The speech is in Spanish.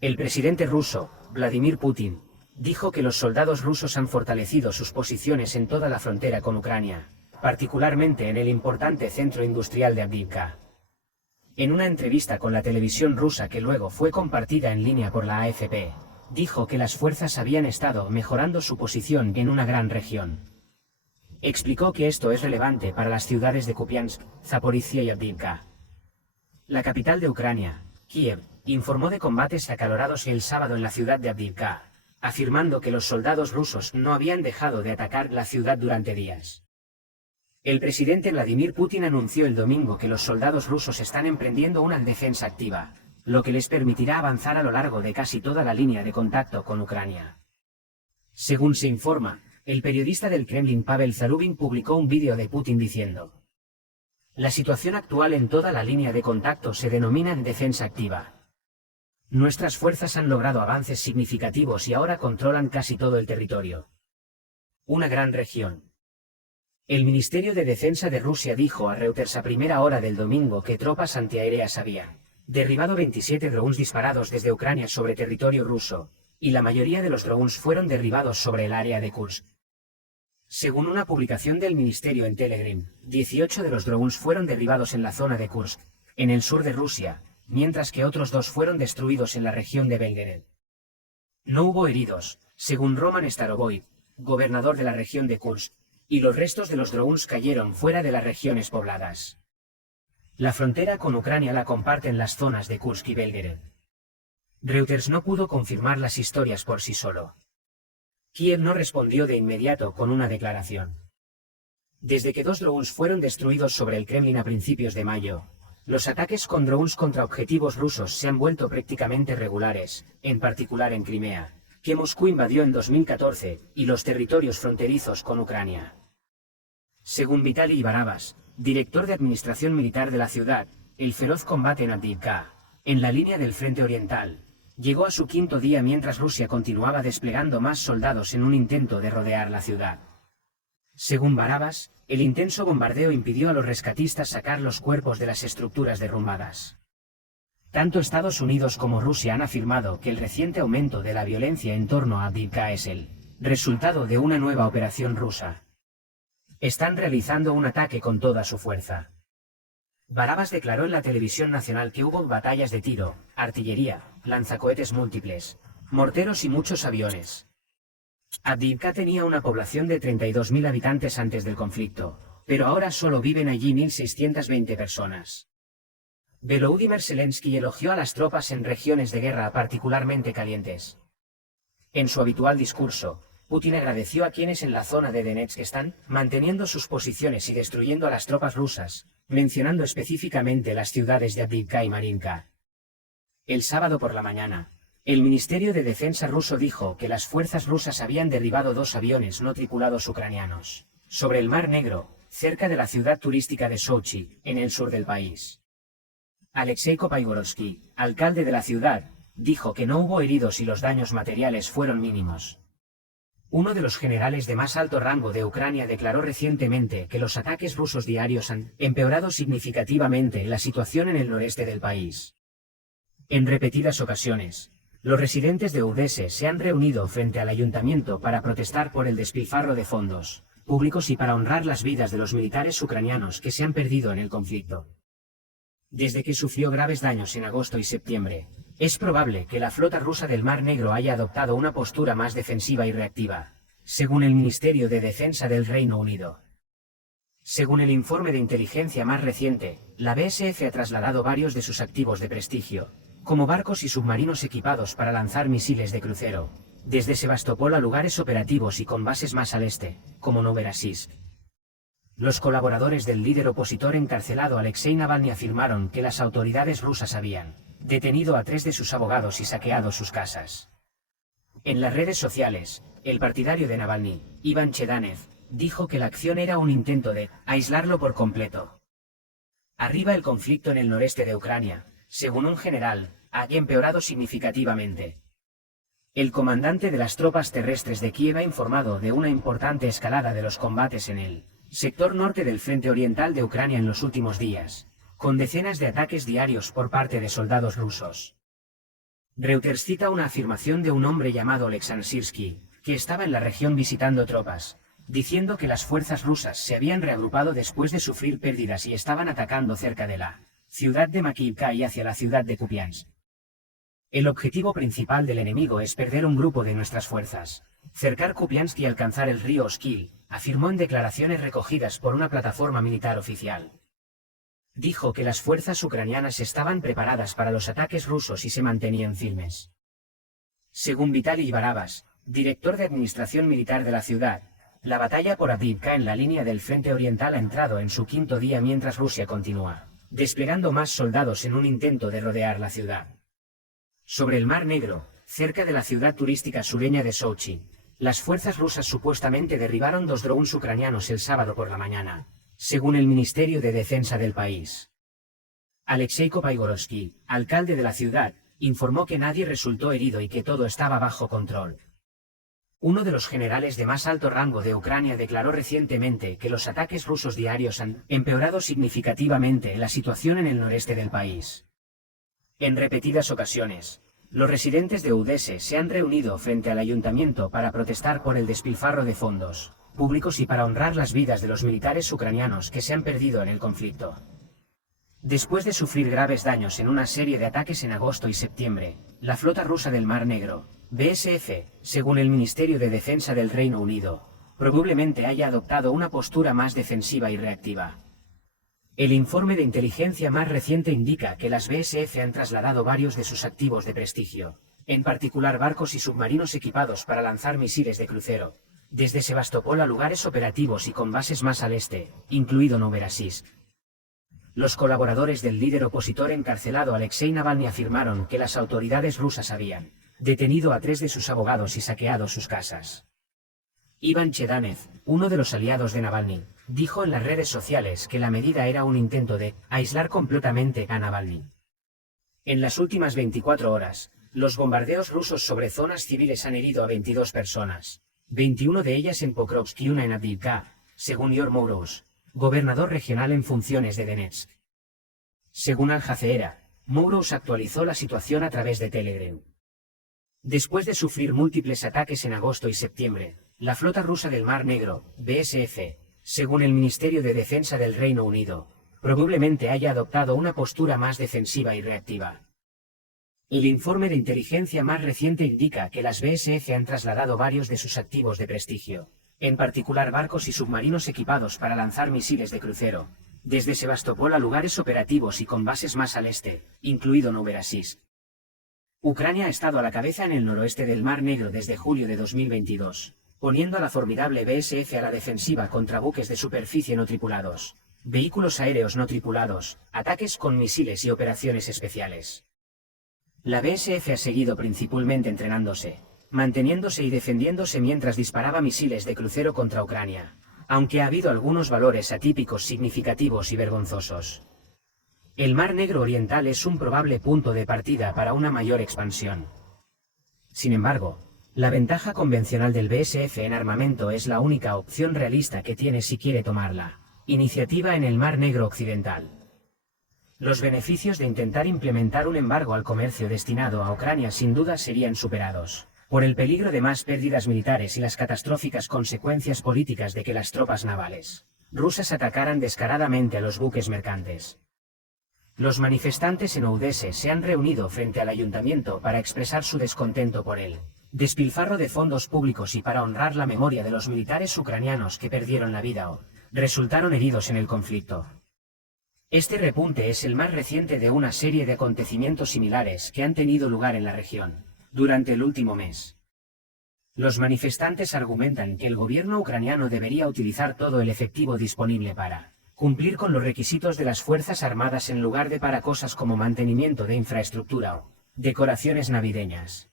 El presidente ruso, Vladimir Putin, dijo que los soldados rusos han fortalecido sus posiciones en toda la frontera con Ucrania, particularmente en el importante centro industrial de Avdiivka. En una entrevista con la televisión rusa que luego fue compartida en línea por la AFP, dijo que las fuerzas habían estado mejorando su posición en una gran región. Explicó que esto es relevante para las ciudades de Kupiansk, Zaporizhia y Avdiivka. La capital de Ucrania, Kiev, informó de combates acalorados el sábado en la ciudad de Avdiivka, afirmando que los soldados rusos no habían dejado de atacar la ciudad durante días. El presidente Vladimir Putin anunció el domingo que los soldados rusos están emprendiendo una defensa activa, lo que les permitirá avanzar a lo largo de casi toda la línea de contacto con Ucrania. Según se informa, el periodista del Kremlin Pavel Zarubin publicó un vídeo de Putin diciendo: "La situación actual en toda la línea de contacto se denomina defensa activa. Nuestras fuerzas han logrado avances significativos y ahora controlan casi todo el territorio. Una gran región". El Ministerio de Defensa de Rusia dijo a Reuters a primera hora del domingo que tropas antiaéreas habían derribado 27 drones disparados desde Ucrania sobre territorio ruso, y la mayoría de los drones fueron derribados sobre el área de Kursk. Según una publicación del ministerio en Telegram, 18 de los drones fueron derribados en la zona de Kursk, en el sur de Rusia, mientras que otros 2 fueron destruidos en la región de Belgorod. No hubo heridos, según Roman Starovoy, gobernador de la región de Kursk, y los restos de los drones cayeron fuera de las regiones pobladas. La frontera con Ucrania la comparten las zonas de Kursk y Belgorod. Reuters no pudo confirmar las historias por sí solo. Kiev no respondió de inmediato con una declaración. Desde que 2 drones fueron destruidos sobre el Kremlin a principios de mayo, los ataques con drones contra objetivos rusos se han vuelto prácticamente regulares, en particular en Crimea, que Moscú invadió en 2014, y los territorios fronterizos con Ucrania. Según Vitaly Barabas, director de administración militar de la ciudad, el feroz combate en Avdiivka, en la línea del frente oriental, llegó a su 5º día mientras Rusia continuaba desplegando más soldados en un intento de rodear la ciudad. Según Barabas, el intenso bombardeo impidió a los rescatistas sacar los cuerpos de las estructuras derrumbadas. Tanto Estados Unidos como Rusia han afirmado que el reciente aumento de la violencia en torno a Avdiivka es el resultado de una nueva operación rusa. Están realizando un ataque con toda su fuerza. Barabas declaró en la televisión nacional que hubo batallas de tiro, artillería, lanzacohetes múltiples, morteros y muchos aviones. Avdiivka tenía una población de 32.000 habitantes antes del conflicto, pero ahora solo viven allí 1.620 personas. Volodymyr Zelensky elogió a las tropas en regiones de guerra particularmente calientes. En su habitual discurso, Putin agradeció a quienes en la zona de Donetsk están manteniendo sus posiciones y destruyendo a las tropas rusas, mencionando específicamente las ciudades de Avdiivka y Marinka. El sábado por la mañana, el Ministerio de Defensa ruso dijo que las fuerzas rusas habían derribado 2 aviones no tripulados ucranianos, sobre el Mar Negro, cerca de la ciudad turística de Sochi, en el sur del país. Alexei Kopygorsky, alcalde de la ciudad, dijo que no hubo heridos y los daños materiales fueron mínimos. Uno de los generales de más alto rango de Ucrania declaró recientemente que los ataques rusos diarios han empeorado significativamente la situación en el noreste del país. En repetidas ocasiones, los residentes de Odessa se han reunido frente al ayuntamiento para protestar por el despilfarro de fondos públicos y para honrar las vidas de los militares ucranianos que se han perdido en el conflicto. Desde que sufrió graves daños en agosto y septiembre, es probable que la flota rusa del Mar Negro haya adoptado una postura más defensiva y reactiva, según el Ministerio de Defensa del Reino Unido. Según el informe de inteligencia más reciente, la BSF ha trasladado varios de sus activos de prestigio, como barcos y submarinos equipados para lanzar misiles de crucero, desde Sebastopol a lugares operativos y con bases más al este, como Novorossiysk. Los colaboradores del líder opositor encarcelado Alexei Navalny afirmaron que las autoridades rusas habían detenido a 3 de sus abogados y saqueado sus casas. En las redes sociales, el partidario de Navalny, Iván Chedanev, dijo que la acción era un intento de aislarlo por completo. Arriba el conflicto en el noreste de Ucrania, según un general, ha empeorado significativamente. El comandante de las tropas terrestres de Kiev ha informado de una importante escalada de los combates en el sector norte del frente oriental de Ucrania en los últimos días, con decenas de ataques diarios por parte de soldados rusos. Reuters cita una afirmación de un hombre llamado Oleksandr Sirski, que estaba en la región visitando tropas, diciendo que las fuerzas rusas se habían reagrupado después de sufrir pérdidas y estaban atacando cerca de la ciudad de Makiivka y hacia la ciudad de Kupiansk. El objetivo principal del enemigo es perder un grupo de nuestras fuerzas, cercar Kupiansk y alcanzar el río Oskil, afirmó en declaraciones recogidas por una plataforma militar oficial. Dijo que las fuerzas ucranianas estaban preparadas para los ataques rusos y se mantenían firmes. Según Vitaly Barabas, director de administración militar de la ciudad, la batalla por Avdiivka en la línea del frente oriental ha entrado en su quinto día mientras Rusia continúa desplegando más soldados en un intento de rodear la ciudad. Sobre el Mar Negro, cerca de la ciudad turística sureña de Sochi, las fuerzas rusas supuestamente derribaron 2 drones ucranianos el sábado por la mañana, según el Ministerio de Defensa del país. Alexei Kopaigorovsky, alcalde de la ciudad, informó que nadie resultó herido y que todo estaba bajo control. Uno de los generales de más alto rango de Ucrania declaró recientemente que los ataques rusos diarios han empeorado significativamente la situación en el noreste del país. En repetidas ocasiones, los residentes de Odesa se han reunido frente al ayuntamiento para protestar por el despilfarro de fondos públicos y para honrar las vidas de los militares ucranianos que se han perdido en el conflicto. Después de sufrir graves daños en una serie de ataques en agosto y septiembre, la flota rusa del Mar Negro, BSF, según el Ministerio de Defensa del Reino Unido, probablemente haya adoptado una postura más defensiva y reactiva. El informe de inteligencia más reciente indica que las BSF han trasladado varios de sus activos de prestigio, en particular barcos y submarinos equipados para lanzar misiles de crucero, desde Sebastopol a lugares operativos y con bases más al este, incluido Novorossiysk. Los colaboradores del líder opositor encarcelado Alexei Navalny afirmaron que las autoridades rusas habían detenido a 3 de sus abogados y saqueado sus casas. Iván Chedanev, uno de los aliados de Navalny, dijo en las redes sociales que la medida era un intento de aislar completamente a Navalny. En las últimas 24 horas, los bombardeos rusos sobre zonas civiles han herido a 22 personas, 21 de ellas en Pokrovsk y una en Avdiivka, según Igor Mourous, gobernador regional en funciones de Donetsk. Según Al Jazeera, Mourous actualizó la situación a través de Telegram. Después de sufrir múltiples ataques en agosto y septiembre, la flota rusa del Mar Negro, BSF, según el Ministerio de Defensa del Reino Unido, probablemente haya adoptado una postura más defensiva y reactiva. El informe de inteligencia más reciente indica que las BSF han trasladado varios de sus activos de prestigio, en particular barcos y submarinos equipados para lanzar misiles de crucero, desde Sebastopol a lugares operativos y con bases más al este, incluido Novorossiysk. Ucrania ha estado a la cabeza en el noroeste del Mar Negro desde julio de 2022, poniendo a la formidable BSF a la defensiva contra buques de superficie no tripulados, vehículos aéreos no tripulados, ataques con misiles y operaciones especiales. La BSF ha seguido principalmente entrenándose, manteniéndose y defendiéndose mientras disparaba misiles de crucero contra Ucrania, aunque ha habido algunos valores atípicos significativos y vergonzosos. El Mar Negro Oriental es un probable punto de partida para una mayor expansión. Sin embargo, la ventaja convencional del BSF en armamento es la única opción realista que tiene si quiere tomar la iniciativa en el Mar Negro Occidental. Los beneficios de intentar implementar un embargo al comercio destinado a Ucrania sin duda serían superados por el peligro de más pérdidas militares y las catastróficas consecuencias políticas de que las tropas navales rusas atacaran descaradamente a los buques mercantes. Los manifestantes en Odesa se han reunido frente al ayuntamiento para expresar su descontento por el despilfarro de fondos públicos y para honrar la memoria de los militares ucranianos que perdieron la vida o resultaron heridos en el conflicto. Este repunte es el más reciente de una serie de acontecimientos similares que han tenido lugar en la región durante el último mes. Los manifestantes argumentan que el gobierno ucraniano debería utilizar todo el efectivo disponible para cumplir con los requisitos de las Fuerzas Armadas en lugar de para cosas como mantenimiento de infraestructura o decoraciones navideñas.